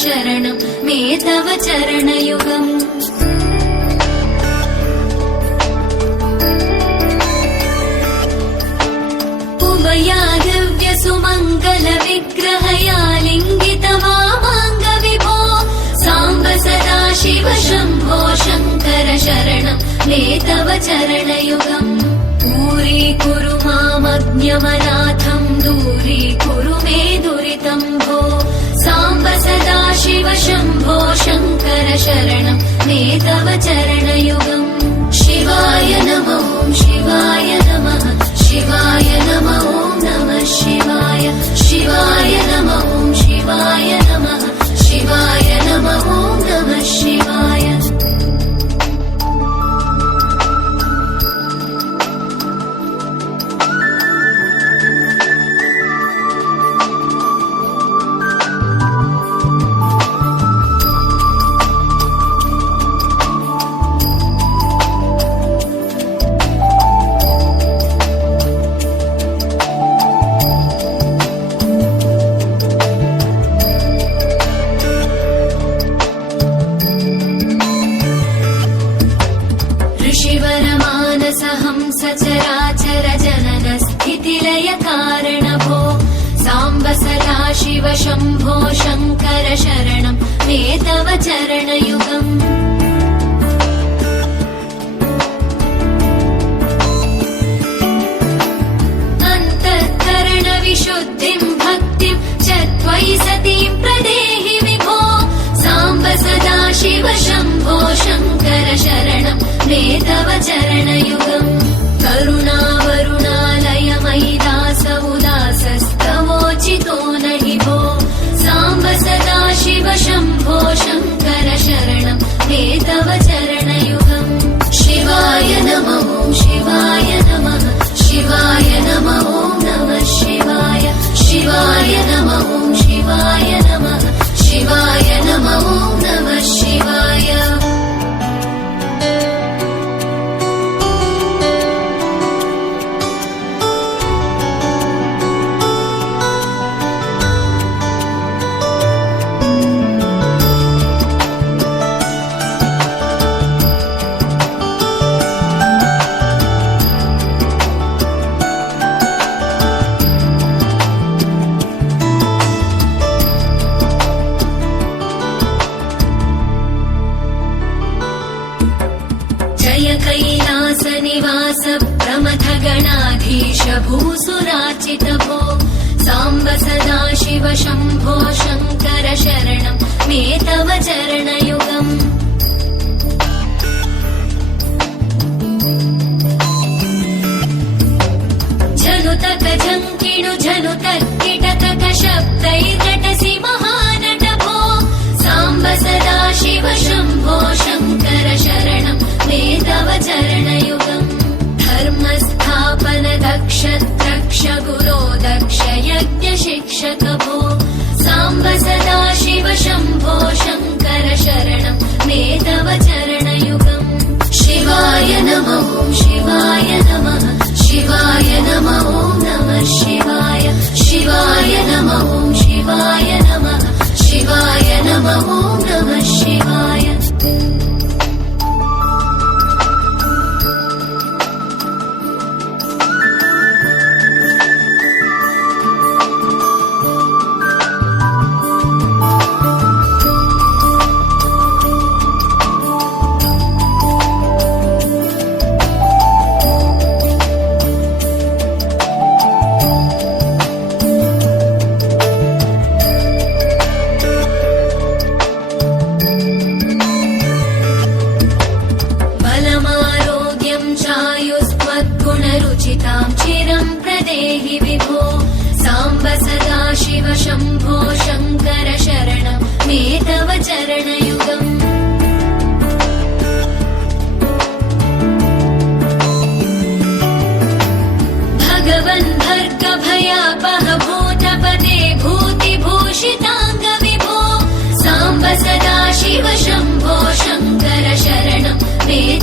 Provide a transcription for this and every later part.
शरणं मे तव चरणयुगम्। उमया दिव्यसुमङ्गलविग्रहया लिङ्गितवामाङ्गविभो साम्ब सदा शिव शम्भो शङ्कर शरणं मे तव चरणयुगम्। दूरीकुरु मामज्ञमनाथम् दूरीकुरु मे दुरितं भो साम्ब सदा शिव शम्भो शङ्कर शरणं मे तव चरणयुगम् शिवाय नमो शिवाय नमः शिवाय नमो नमः शिवाय शिवाय नमो शिवाय नमः शिवाय नमो नमः शिवाय कैलासनिवास प्रमथ गणाधीश भूसुराचित भो साम्ब सदा शिव शम्भो शङ्कर शरणं मे तव चरणयुगम् झनुतक झङ्किणु झनुतक किटतक शब्दैर्नटसि महानट भो साम्ब सदा शिव शम्भो शङ्कर शरणं मे तव चरणयुगम् द्रक्ष गुरो दक्ष यज्ञ शिक्षक भो साम्ब सदा शिव शम्भो शङ्कर शरणं मे तव चरणयुगम् शिवाय नमो शिवाय नमः शिवाय नमो नमः शिवाय शिवाय नमो शिवाय नमः शिवाय नमो नमः शिवाय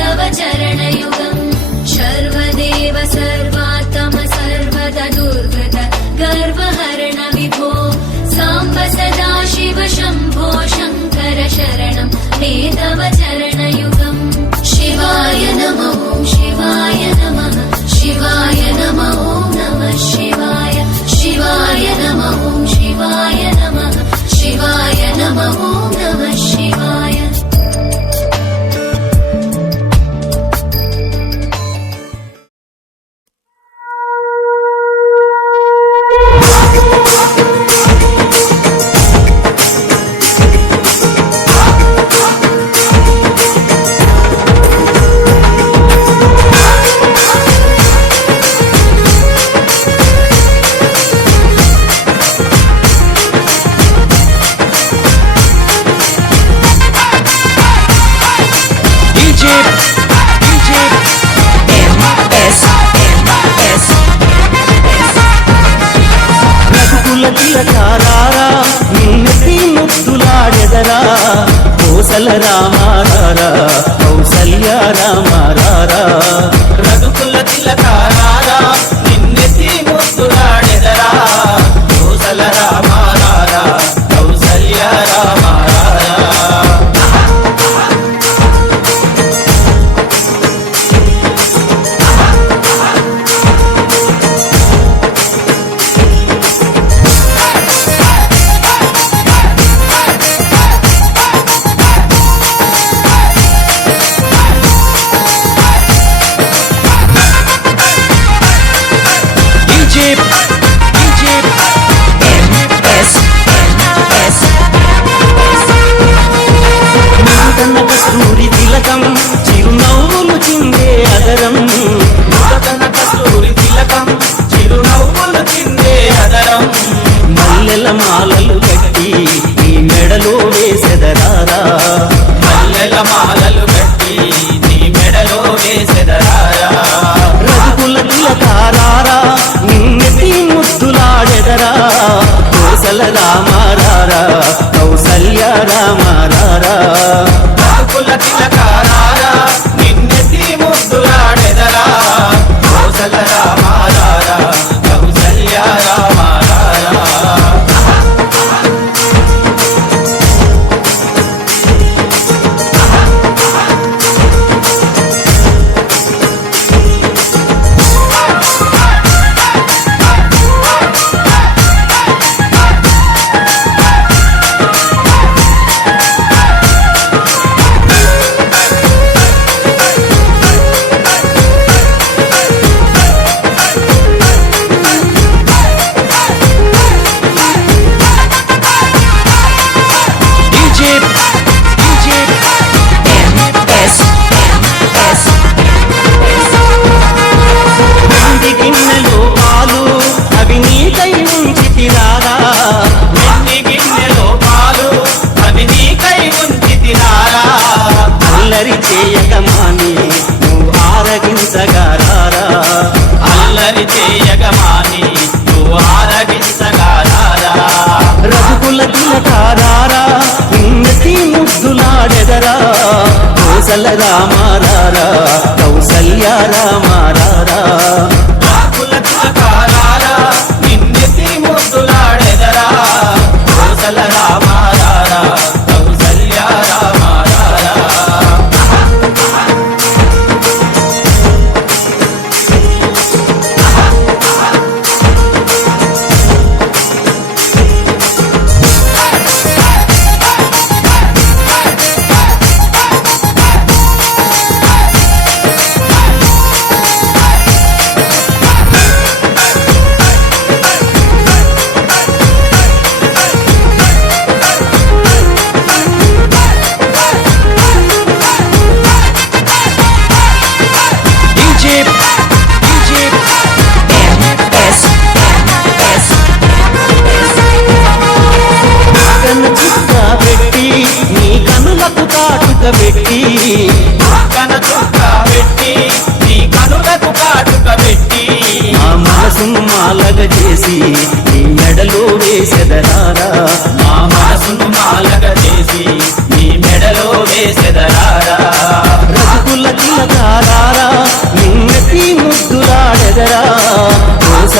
तव चरणयुगम् सर्वदेव सर्वात्म सर्वद दुर्गत गर्वहरण विभो साम्ब सदा शिव शम्भो शङ्कर शरणम् मे तव चरणयुगम् शिवाय नमो शिवाय नमः शिवाय नमो।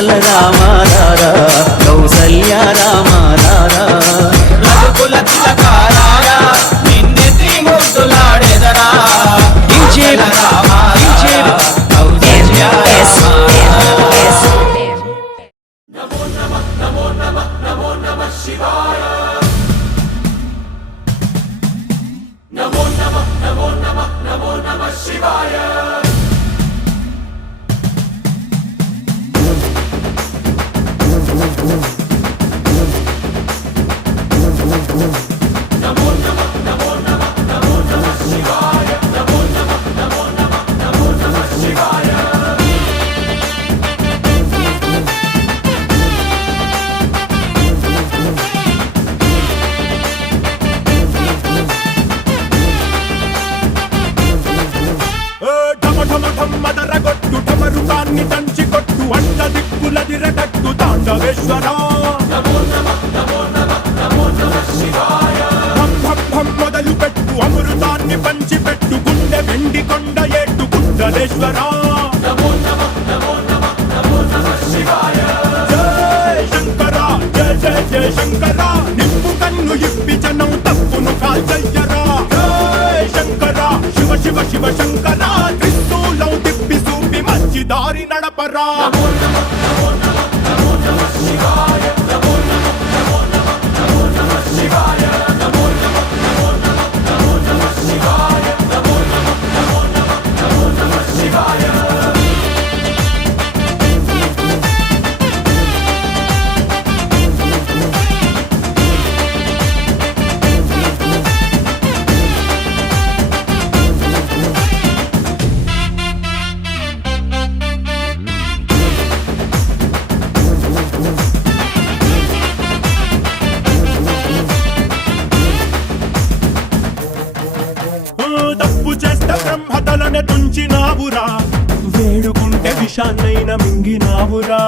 சொல்லலாம்? శివ శంకరా శివ త్రిశూలం తిప్పి చూపి మంచి దారి నడపరా. మింగినావురా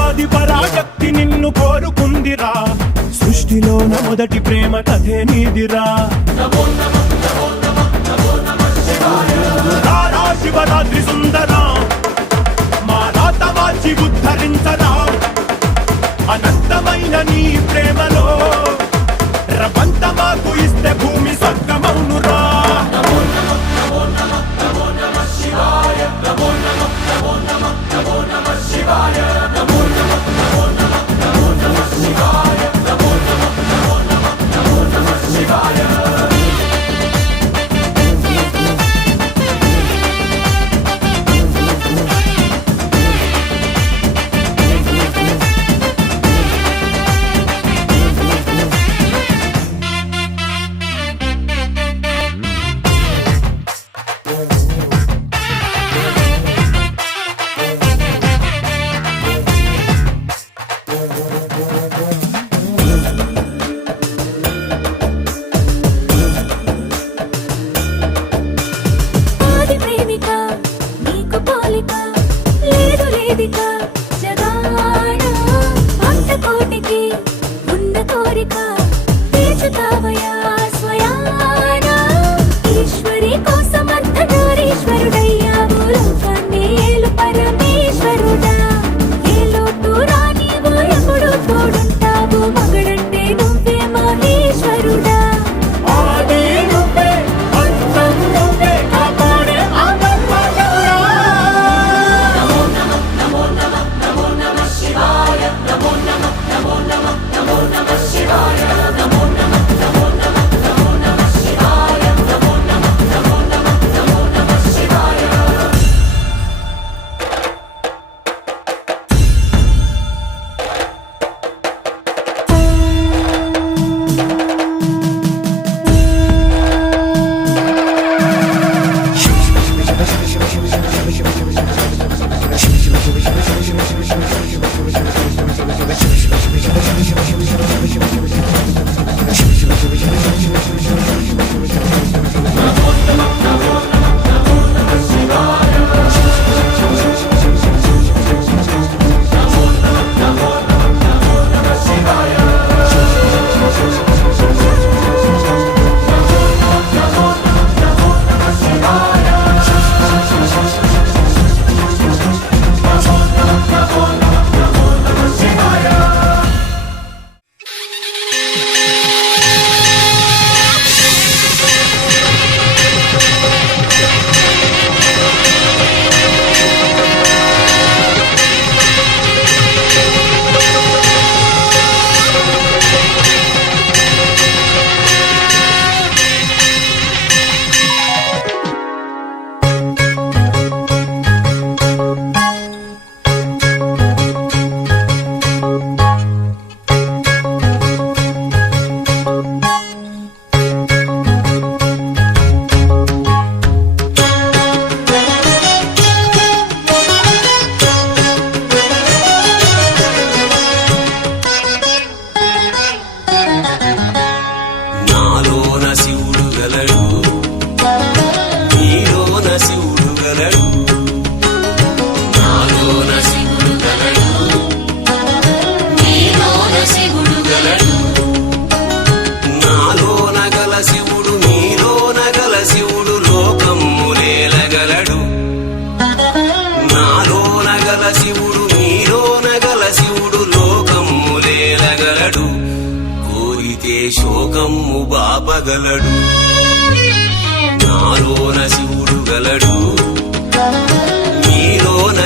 ఆది పరాశక్తి నిన్ను కోరుకుందిరా. సృష్టిలోన మొదటి ప్రేమ కథే నీదిరా. శివరాత్రి సుందరా. మా రాత వాచి ఉద్ధరించరా. అనంతమైన నీ ప్రేమలో రవంత మాకు ఇస్తే భూమి స్వర్గమా? Fire!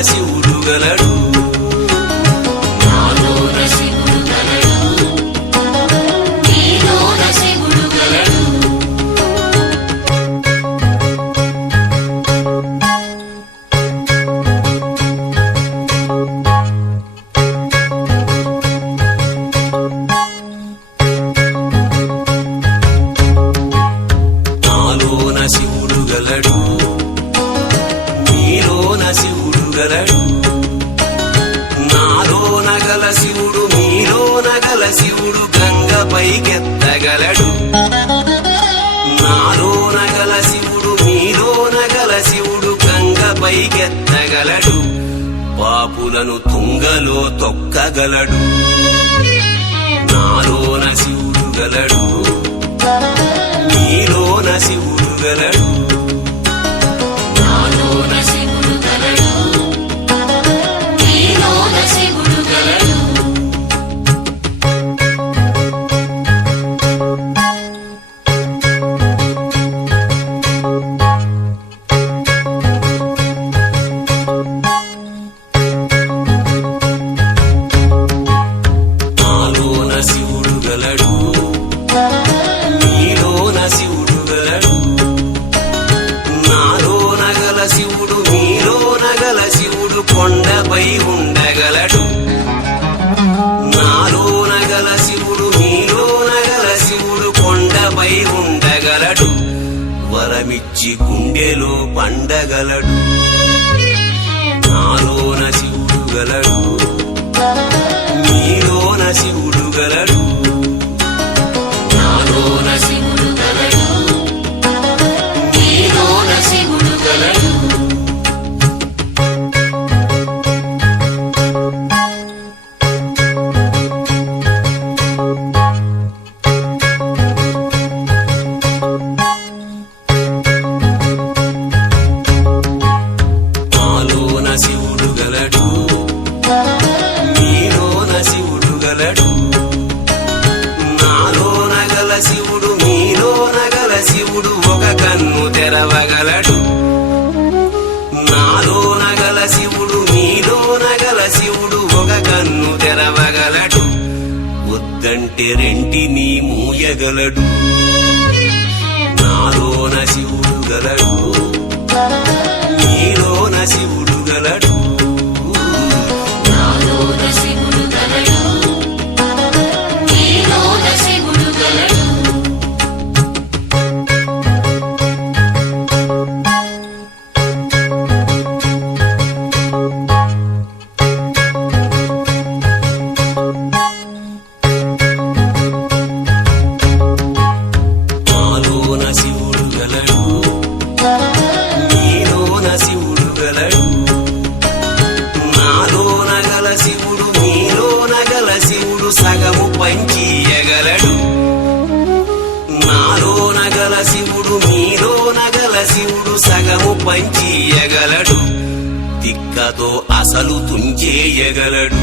శివుడు గలడు. మేలు పండగలడు. నాలోన శివుడు గలడు. మీలోన శివుడు కట్టె రెంటిని మూయగలడు? నాలోన శివుడు గలడు. సలుతుంచేయగలడు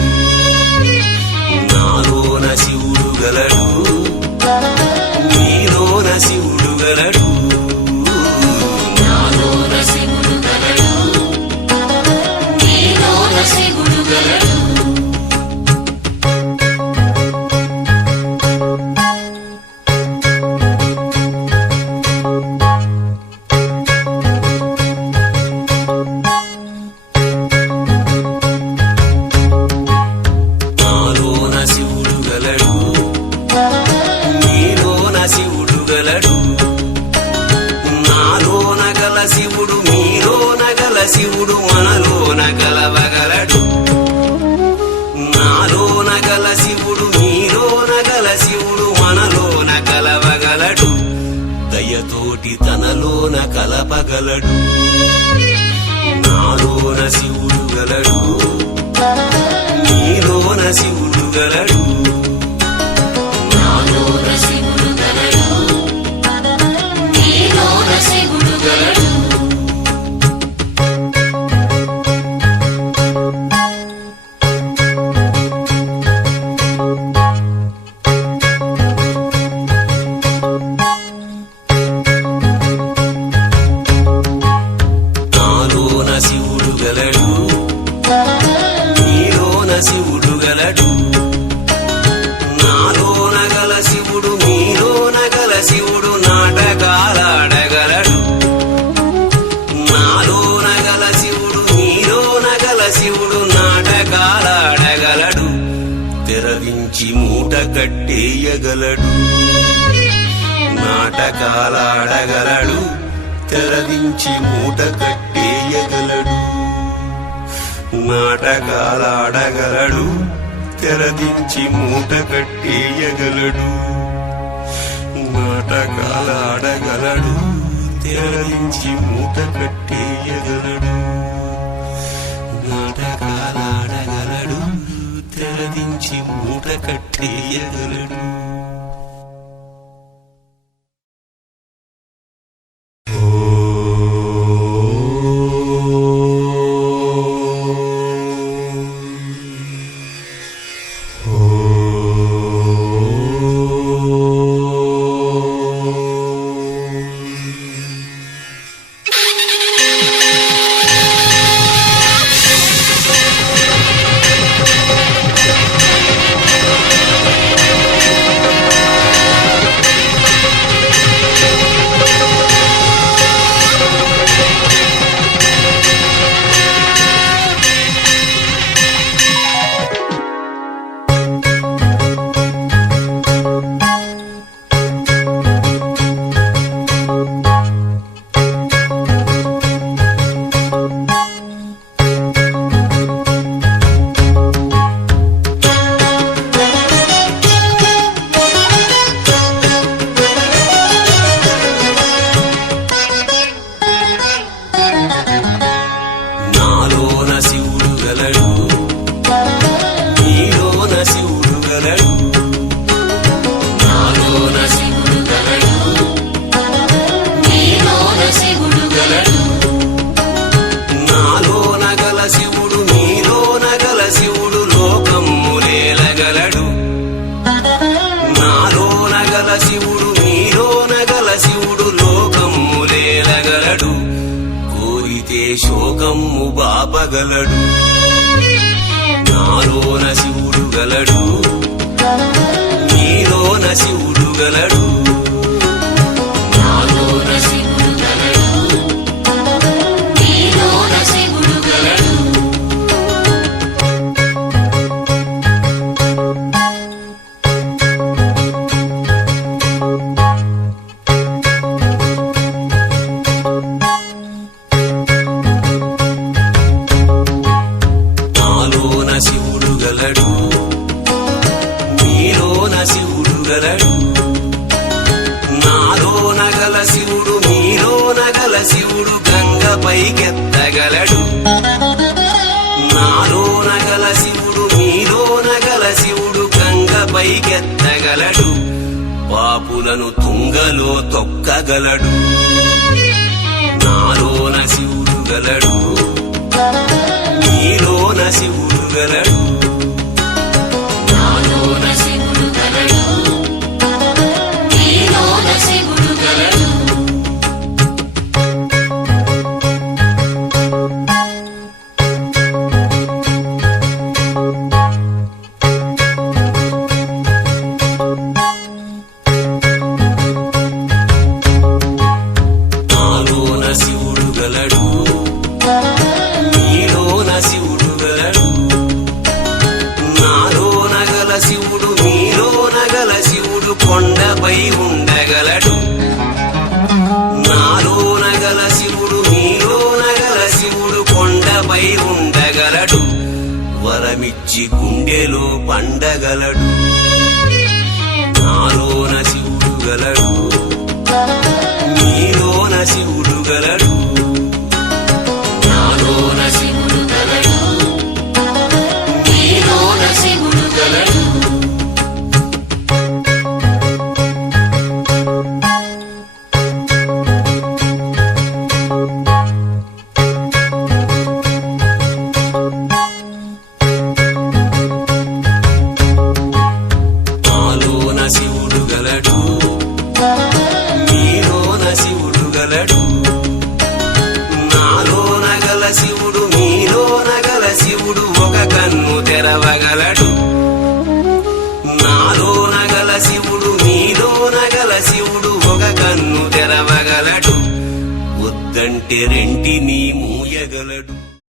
గలడు. నాలోన శివుడు గలడు. నీలోన శివుడు గలడు. నాటకాలాడగలడు తెరదించి మూట కట్టేయగలడు నాటకాలాడగలడు తెరదించి మూట కట్టేయగలడు నాటకాలాడగలడు తెరదించి మూట కట్టేయగలడు నాటకాలాడగలడు తెరదించి మూట కట్టేయగలడు